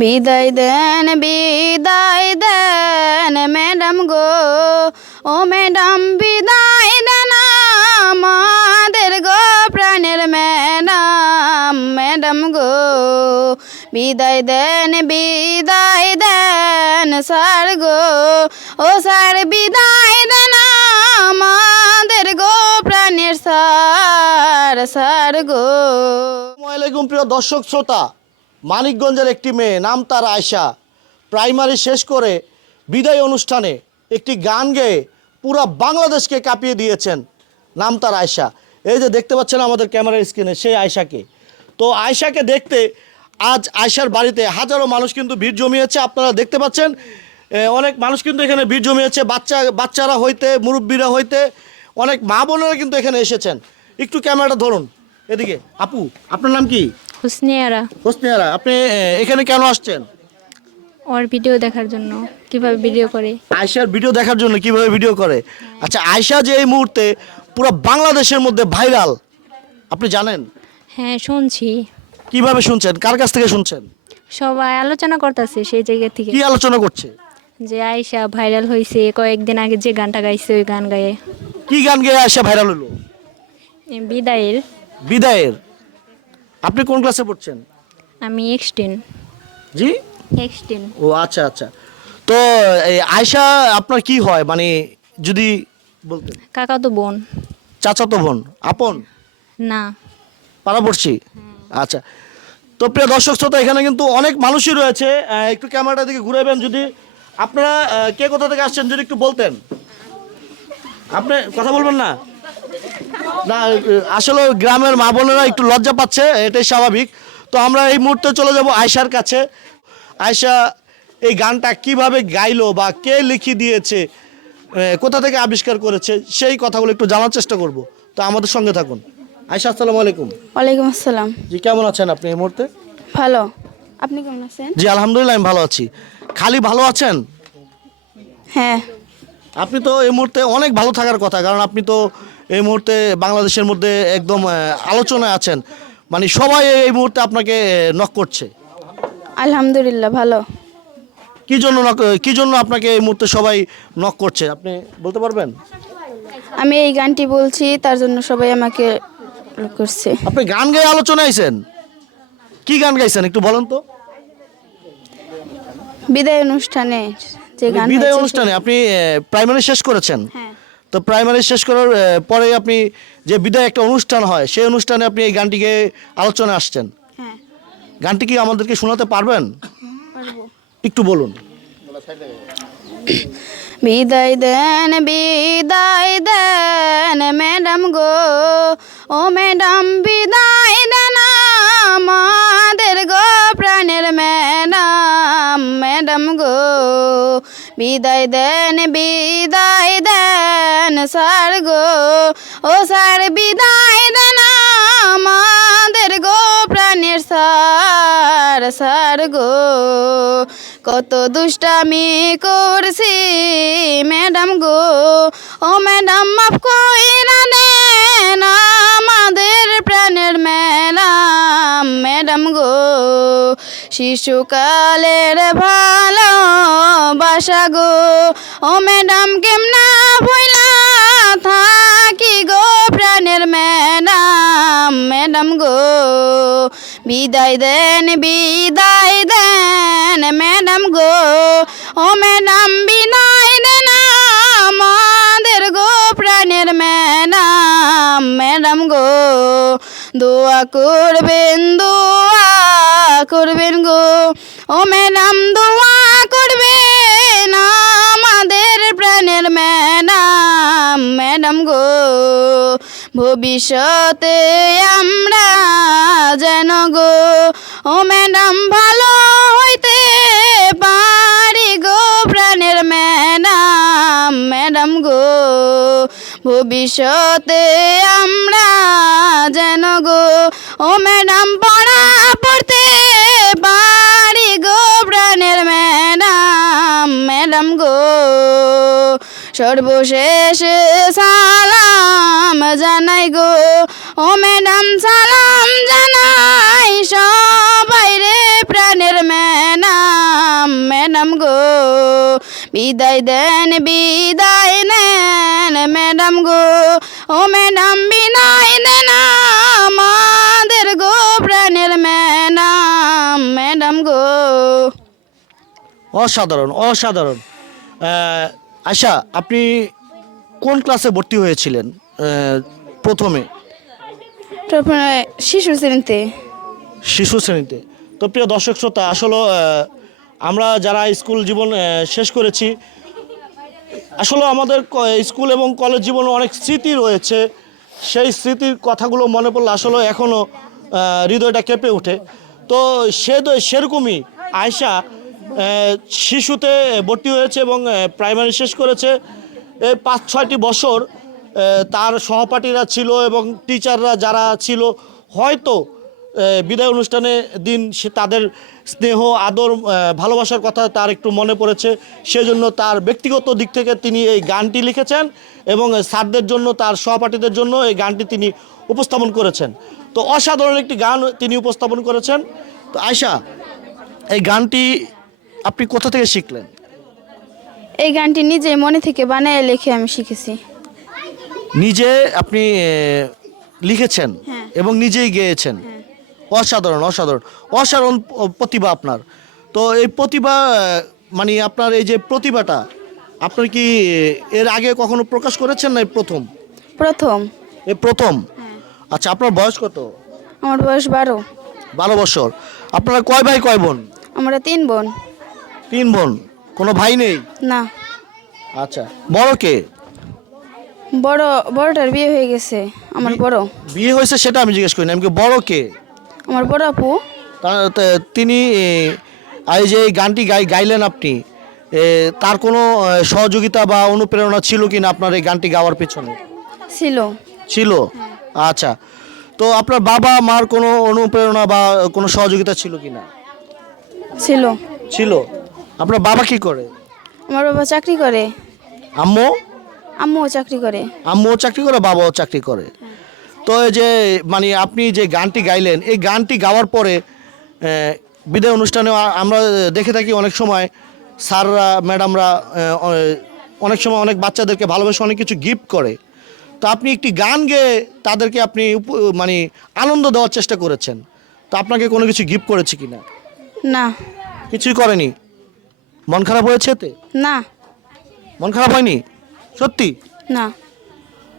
বিদায় দেন বিদায় দেন, ম্যাডাম গো। ও ম্যাডাম, বিদায় দেন আমাদের গো প্রাণের ম্যাডাম ম্যাডাম গো। বিদায় দেন বিদায় দেন, স্যার গো। ও স্যার, বিদায় দেন আমাদের গো প্রাণের স্যার স্যার গো। আসসালামু আলাইকুম প্রিয় দর্শক, শ্রোতা। মানিকগঞ্জের একটি মেয়ে, নাম তার আয়শা। প্রাইমারি শেষ করে বিদায় অনুষ্ঠানে একটি গান গেয়ে পুরো বাংলাদেশকে কাঁপিয়ে দিয়েছেন, নাম তার আয়শা। এই যে দেখতে পাচ্ছেন আমাদের ক্যামেরার স্ক্রিনে, সেই আয়শাকে। তো আয়শাকে দেখতে আজ আয়শার বাড়িতে হাজারো মানুষ কিন্তু ভিড় জমিয়েছে। আপনারা দেখতে পাচ্ছেন অনেক মানুষ কিন্তু এখানে ভিড় জমিয়েছে। বাচ্চা, বাচ্চারা হইতে, মুরব্বীরা হইতে, অনেক মা বোনেরা কিন্তু এখানে এসেছেন। একটু ক্যামেরাটা ধরুন, এদিকে। আপু, আপনার নাম কি? হুসনিয়ারা। হোসনিয়ারা আপনি এখানে কেন আসছেন? ওর ভিডিও দেখার জন্য কীভাবে ভিডিও করে? আয়শার ভিডিও দেখার জন্য কীভাবে ভিডিও করে? আচ্ছা আয়শা যে এই মুহূর্তে পুরো বাংলাদেশের মধ্যে ভাইরাল আপনি জানেন? হ্যাঁ শুনছি। কীভাবে শুনছেন? কার কাছ থেকে শুনছেন? সবাই আলোচনা করতেছে সেই জায়গা থেকে। কি আলোচনা করছে? যে আয়সা ভাইরাল হয়েছে কয়েকদিন আগে যে গানটা গাইছে ওই গান গায়ে। কি গান গেয়ে আয়শা ভাইরাল হলো বিদায়ের। বিদায়ের। আপনি কোন ক্লাসে পড়ছেন? আমি এক্সটেন জি? এক্সটেন ও আচ্ছা আচ্ছা। তো এই আয়শা আপনার কি হয়? মানে যদি বলতেন। কাকা তো বোন। চাচাতো বোন। আপন? না। পাড়াপড়শি আচ্ছা। তো প্রিয় দর্শক শ্রোতা এখানে কিন্তু অনেক মানুষই রয়েছে। একটু ক্যামেরাটা দিকে ঘুরাবেন যদি আপনারা কে কোথা থেকে আসছেন যদি একটু বলতেন। আপনি কথা বলবেন না? না আসলে গ্রামের মা বোনেরা একটু লজ্জা পাচ্ছে এটাই স্বাভাবিক। তো আমরা এই মুহূর্তে চলে যাব আয়শার কাছে। আয়শা এই গানটা কীভাবে গাইলো বা কে লিখে দিয়েছে কোথা থেকে আবিষ্কার করেছে সেই কথাগুলো একটু জানার চেষ্টা করব। তো আমাদের সঙ্গে থাকুন। আয়শা আসসালামু আলাইকুম। ওয়ালাইকুম আসসালাম। জি কেমন আছেন আপনি এই মুহূর্তে? ভালো। আপনি কেমন আছেন? জি আলহামদুলিল্লাহ আমি ভালো আছি। খালি ভালো আছেন? হ্যাঁ। আপনি তো এই মুহূর্তে অনেক ভালো থাকার কথা কারণ আপনি তো এই মুহূর্তে বাংলাদেশের মধ্যে একদম আহ, আলোচনায় আছেন। মানে সবাই এই মুহূর্তে আপনাকে নক করছে। আলহামদুলিল্লাহ ভালো। কি জন্য কি জন্য আপনাকে এই মুহূর্তে সবাই নক করছে? আপনি বলতে পারবেন? আমি এই গানটি বলছি তার জন্য সবাই আমাকে করছে। আপনি গান গায়ে আলোচনায় আইছেন? কি গান গাইছেন একটু বলেন তো। বিদায় অনুষ্ঠানে যে গান বিদায় অনুষ্ঠানে আপনি প্রাইমারি শেষ করেছেন। হ্যাঁ। তো প্রাইমারি শেষ করার পরে আপনি যে বিদায় একটা অনুষ্ঠান হয় সেই অনুষ্ঠানে আপনি এই গানটিকে আলোচনা আসছেন। হ্যাঁ। গানটি কি আমাদেরকে শোনাতে পারবেন? পারব। একটু বলুন। বিদায় দেন বিদায় দেন ম্যাডাম গো। ও ম্যাডাম বিদায় দেন আমাদের গো প্রাণের ম্যাডাম ম্যাডাম গো। বিদায় দেন বিদায় দেন স্যার গো, ও সার বিদায় দেন গো প্রাণের স্যার স্যার গো। কত দুষ্টামি করছি ম্যাডাম গো, ও ম্যাডাম মাফ কইরা দেন আমাদের প্রাণের ম্যাডাম ম্যাডাম গো। শিশুকালের ভালো বাসা গো, ও ম্যাডাম কেমনা ভইলা বিদায় দেন বিদায় দেন, ম্যাডাম গো। ও ম্যাডাম, বিদায় দেন আমাদের গো প্রাণের ম্যাডাম। ম্যাডাম গো, দোয়া করবেন দোয়া করবেন গো। ও ম্যাডাম, দোয়া ভবিষ্যতে আমরা যেন গো, ও ম্যাডাম, ভালো হইতে পারি গো প্রাণের ম্যাডাম ম্যাডাম গো। ভবিষ্যতে আমরা সর্বশেষ সালাম জানাই গো। ও ম্যাডাম, সালাম জানাই সবাই রে প্রাণের ম্যাডাম। ম্যাডাম গো, বিদায় দেন, বিদায় নেন। ম্যাডাম গো, ও ম্যাডাম, বিদায় দেন আমাদের গো প্রাণের ম্যাডাম। ম্যাডাম গো। অসাধারণ অসাধারণ। আশা আপনি কোন ক্লাসে ভর্তি হয়েছিলেন? প্রথমে? শিশু শ্রেণীতে। শিশু শ্রেণীতে। তো প্রিয় দর্শক শ্রোতা আসলে আমরা যারা স্কুল জীবন শেষ করেছি আসলে আমাদের স্কুল এবং কলেজ জীবনে অনেক স্মৃতি রয়েছে। সেই স্মৃতির কথাগুলো মনে পড়লে আসলে এখনও হৃদয়টা কেঁপে ওঠে। তো সে সেরকমই আয়শা আহ, শিশুতে ভর্তি হয়েছে এবং প্রাইমারি শেষ করেছে। এই পাঁচ, ছয়টি বছর তার সহপাঠীরা ছিল এবং টিচাররা যারা ছিল, হয়তো বিদায় অনুষ্ঠানে দিন সে তাদের স্নেহ, আদর ভালোবাসার কথা তার একটু মনে পড়েছে। সেজন্য তার ব্যক্তিগত দিক থেকে তিনি এই গানটি লিখেছেন এবং স্যারদের জন্য, তার সহপাঠীদের জন্য এই গানটি তিনি উপস্থাপন করেছেন। তো অসাধারণ একটি গান তিনি উপস্থাপন করেছেন। তো আয়শা, এই গানটি আপনি কোথা থেকে শিখলেন? এই গানটি নিজে মনে থেকে বানায় লিখে আমি শিখেছি। নিজে আপনি আহ, লিখেছেন হ্যাঁ। এবং নিজেই গেয়েছেন। অসাধারণ অসাধারণ। অসাধারণ প- প্রতিভা আপনার। তো এই প্রতিভা আহ, মানে আপনার এই যে প্রতিভাটা আপনার কি আহ, এর আগে কখনো প্রকাশ করেছেন না এই প্রথম? প্রথম। এই প্রথম? হ্যাঁ। আচ্ছা আপনার বয়স কত? আমার বয়স বারো। বারো বছর। আপনারা কয় ভাই কয় বোন? আমরা তিন বোন। তিন বোন। কোনো ভাই নেই? না। আচ্ছা। বড় কে? বড় বড়টার বিয়ে হয়ে গেছে আমার বড়। বিয়ে হয়েছে সেটা আমি জিজ্ঞেস করিনি আমি কি বড় কে? আমার বড় আপু। তা- তা- তিনি এই যে এই গানটি গাই গাইলেন আপনি এ, তার কোনো সহযোগিতা বা অনুপ্রেরণা ছিল কি না আপনার এই গানটি গাওয়ার পেছনে? ছিল। ছিল? আচ্ছা। তো আপনার বাবা মার কোনো অনুপ্রেরণা বা কোনো সহযোগিতা ছিল কি না? ছিল। ছিল। আপনার বাবা কি করে? আমার বাবা চাকরি করে। আম্মু? আম্মুও চাকরি করে। আম্মুও চাকরি করে বাবাও চাকরি করে। তো এই যে মানে আপনি যে গানটি গাইলেন এই গানটি গাওয়ার পরে বিদায় অনুষ্ঠানে আমরা দেখে থাকি অনেক সময় স্যাররা ম্যাডামরা অনেক সময় অনেক বাচ্চাদেরকে ভালোবেসে অনেক কিছু গিফট করে। তো আপনি একটি গান গেয়ে তাদেরকে আপনি মানে আনন্দ দেওয়ার চেষ্টা করেছেন। তো আপনাকে কোনো কিছু গিফট করেছে কি না না। কিছুই করেনি? মন খারাপ হয়েছে এতে না। মন খারাপ হয়নি? সত্যি? না।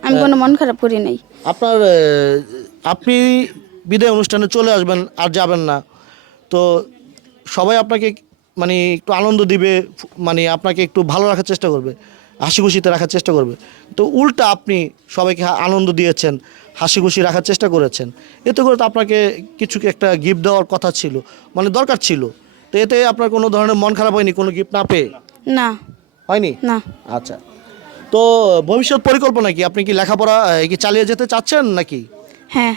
আমি কোনো মন খারাপ করি নাই। আপনার আপনি বিদায় অনুষ্ঠানে চলে আসবেন আর যাবেন না। তো সবাই আপনাকে মানে একটু আনন্দ দিবে মানে আপনাকে একটু ভালো রাখার চেষ্টা করবে হাসি খুশিতে রাখার চেষ্টা করবে। তো উল্টা আপনি সবাইকে আনন্দ দিয়েছেন হাসি খুশি রাখার চেষ্টা করেছেন। এতে করে তো আপনাকে কিছু একটা গিফট দেওয়ার কথা ছিল মানে দরকার ছিল। তো এতে আপনার কোনো ধরনের মন খারাপ হয়নি কোনো গিফট না পেয়ে? না। হয়নি? না। আচ্ছা। তো ভবিষ্যৎ পরিকল্পনা কি? আপনি কি লেখাপড়া কি চালিয়ে যেতে চাচ্ছেন নাকি? হ্যাঁ।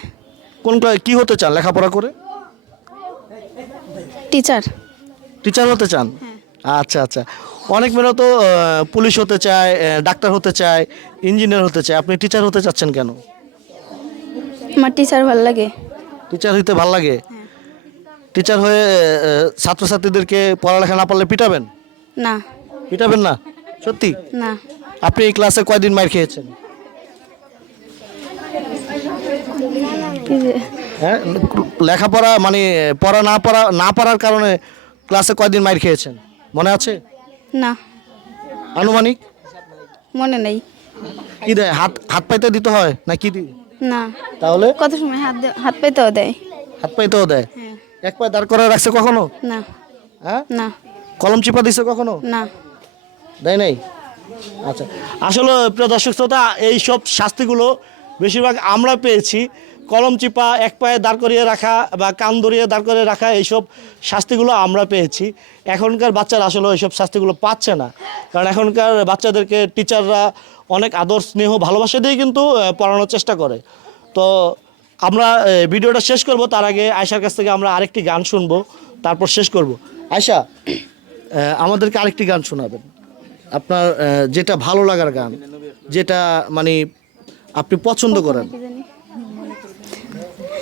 কোন ক্লা- কি হতে চান লেখাপড়া করে? টিচার। টিচার হতে চান? আচ্ছা আচ্ছা। অনেক মেয়েরা তো আহ, পুলিশ হতে চায় আহ, ডাক্তার হতে চায় ইঞ্জিনিয়ার হতে চায়। আপনি টিচার হতে চাচ্ছেন কেন? আমার টিচার ভালো লাগে। টিচার হইতে ভালো লাগে? টিচার হয়ে ছাত্রছাত্রীদেরকে পড়ালেখা না পারলে পিটাবেন? না। পিটাবেন না? সত্যি? না। আপনি এই ক্লাসে কয়দিন মার খেয়েছেন? হ্যাঁ লেখাপড়া মানে পড়া না পড়া না পড়ার কারণে ক্লাসে কয়দিন মার খেয়েছেন? মনে আছে? না। আনুমানিক? মনে নেই। কি দেয়? হাত হাত পাইতে দিতে হয় না কি না। তাহলে? কত সময় হাত হাত পেতেও দেয়? হাত পাইতেও দেয়। হ্যাঁ। এক পায়ে দাঁড় করে রাখছে কখনো? না। হ্যাঁ? না। কলম চিপা দিছে কখনো? না। দেয় নাই? আচ্ছা। আসলে প্রিয় দর্শক শ্রোতা এইসব শাস্তিগুলো বেশিরভাগ আমরা পেয়েছি। কলম চিপা এক পায়ে দাঁড় করিয়ে রাখা বা কান ধরিয়ে দাঁড় করিয়ে রাখা এইসব শাস্তিগুলো আমরা পেয়েছি। এখনকার বাচ্চারা আসলে এইসব শাস্তিগুলো পাচ্ছে না। কারণ এখনকার বাচ্চাদেরকে টিচাররা অনেক আদর স্নেহ ভালোবাসা দিয়ে কিন্তু পড়ানোর চেষ্টা করে। তো আমরা ভিডিওটা শেষ করব, তার আগে আয়সার কাছ থেকে আমরা আরেকটি গান শুনব, তারপর শেষ করব। আয়সা আমাদেরকে আরেকটি গান শোনাবেন। আপনার যেটা ভালো লাগার গান, যেটা মানে আপনি পছন্দ করেন।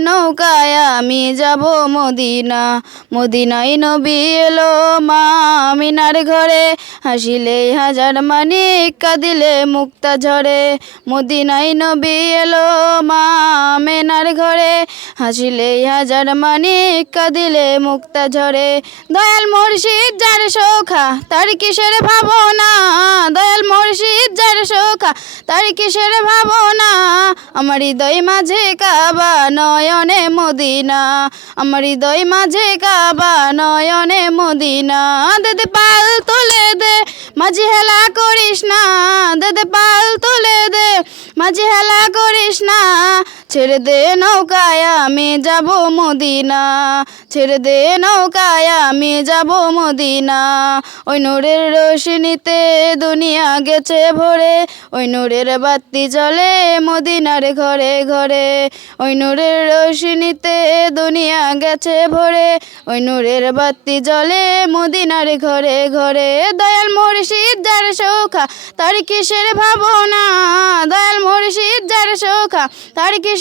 নৌকায় আমি যাব মদিনা। মদিনাই নবী এলো মা আমিনার ঘরে। হাসিলে হাজার মানিক, কাঁদিলে মুক্তা ঝরে। মদিনায় নবী এলো মা আমিনার ঘরে। হাসিলে হাজার মানিক, কাঁদিলে মুক্তা ঝরে। দয়াল মুর্শিদ, যার সখা, তার কিসের ভাবনা? দয়াল মুর্শিদ, যার সখা, তার কিসের ভাবনা? আমার হৃদয় মাঝে কাবা নয়নে মদিনা, আমার হৃদয় মাঝে কাবা, নয়নে মদিনা। দেদে পাল তোলে দে, মাঝে হেলা করিস না। দেদে পাল তোলে দে, মাঝে হেলা করিস না। ছেড়ে দে নৌকায় আমি যাব মদিনা। ছেড়ে দে নৌকায় আমি যাব মদিনা। ওই নূরের রোশনীতে দুনিয়া গেছে ভরে। ওই নূরের বাতি জ্বলে মদিনার ঘরে ঘরে। ওই নূরের রোশনীতে দুনিয়া গেছে ভরে। ওই নূরের বাতি জ্বলে মদিনার ঘরে ঘরে। দয়াল মুর্শিদ যার সৌখা তার কিসের ভাবনা? দয়াল মুর্শিদ যার সৌখা তার কিসের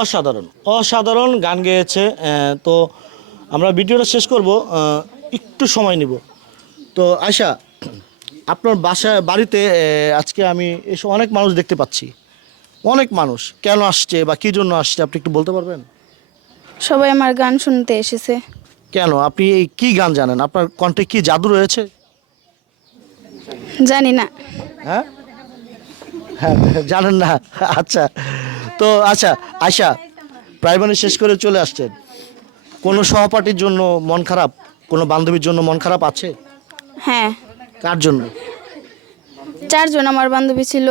অসাধারণ অসাধারণ গান গেয়েছে তো আমরা ভিডিওটা শেষ করব একটু সময় নিব। তো আয়শা আপনার বাসা বাড়িতে আজকে আমি এসব অনেক মানুষ দেখতে পাচ্ছি। অনেক মানুষ কেন আসছে বা কী জন্য আসছে আপনি একটু বলতে পারবেন? সবাই আমার গান শুনতে এসেছে। কেন? আপনি এই কী গান জানেন? আপনার কণ্ঠে কি জাদু রয়েছে? জানি না। হ্যাঁ? হ্যাঁ জানেন না? আচ্ছা। তো আচ্ছা আশা প্রাইমারি শেষ করে চলে আসছেন। কোনো সহপাঠীর জন্য মন খারাপ? কোনো বান্ধবীর জন্য মন খারাপ আছে? হ্যাঁ। কার জন্য? চারজন আমার বান্ধবী ছিল।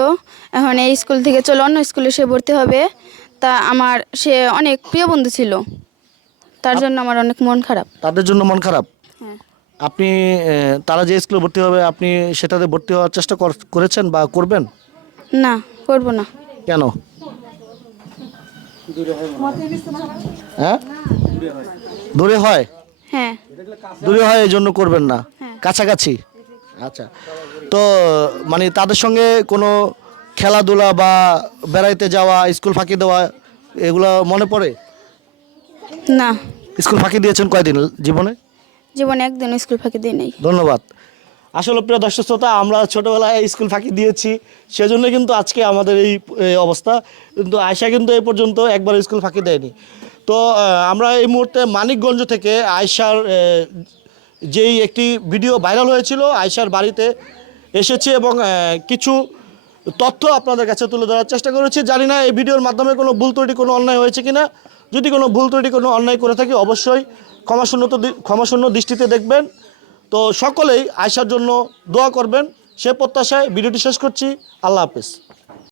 এখন এই স্কুল থেকে চলে অন্য স্কুলে সে ভর্তি হবে। তা আমার সে অনেক প্রিয় বন্ধু ছিল। তার জন্য আমার অনেক মন খারাপ। তাদের জন্য মন খারাপ? হ্যাঁ। আপনি আহ, তারা যে স্কুলে ভর্তি হবে আপনি সেটাতে ভর্তি হওয়ার চেষ্টা কর- করেছেন বা করবেন? না করব না। কেন? হ্যাঁ দূরে হয়। হ্যাঁ? দূরে হয় এই জন্য করবেন না? হ্যাঁ। কাছাকাছি? আচ্ছা। তো মানে তাদের সঙ্গে কোনো খেলাধুলা বা বেড়াইতে যাওয়া স্কুল ফাঁকি দেওয়া এগুলো মনে পড়ে? না। স্কুল ফাঁকি দিয়েছেন কয়দিন? জীবনে? জীবনে একদিন স্কুল ফাঁকি দিই নাই। ধন্যবাদ। আসলে প্রিয় দর্শক শ্রোতা, আমরা ছোটোবেলায় স্কুল ফাঁকি দিয়েছি, সেজন্য কিন্তু আজকে আমাদের এই অবস্থা। কিন্তু আয়সা কিন্তু এই পর্যন্ত একবার স্কুল ফাঁকি দেয়নি। তো আমরা এই মুহূর্তে মানিকগঞ্জ থেকে আয়সার যেই একটি ভিডিও ভাইরাল হয়েছিল আয়সার বাড়িতে এসেছি এবং কিছু তথ্য আপনাদের কাছে তুলে ধরার চেষ্টা করেছি। জানি না এই ভিডিওর মাধ্যমে কোনো ভুল ত্রুটি, কোনো অন্যায় হয়েছে কি না যদি কোনো ভুল ত্রুটি, কোনো অন্যায় করে থাকি, অবশ্যই ক্ষমাশূন্য ক্ষমাশূন্য দৃষ্টিতে দেখবেন। তো সকলেই আয়সার জন্য দোয়া করবেন। সে প্রত্যাশায় ভিডিওটি শেষ করছি। আল্লাহ হাফেজ।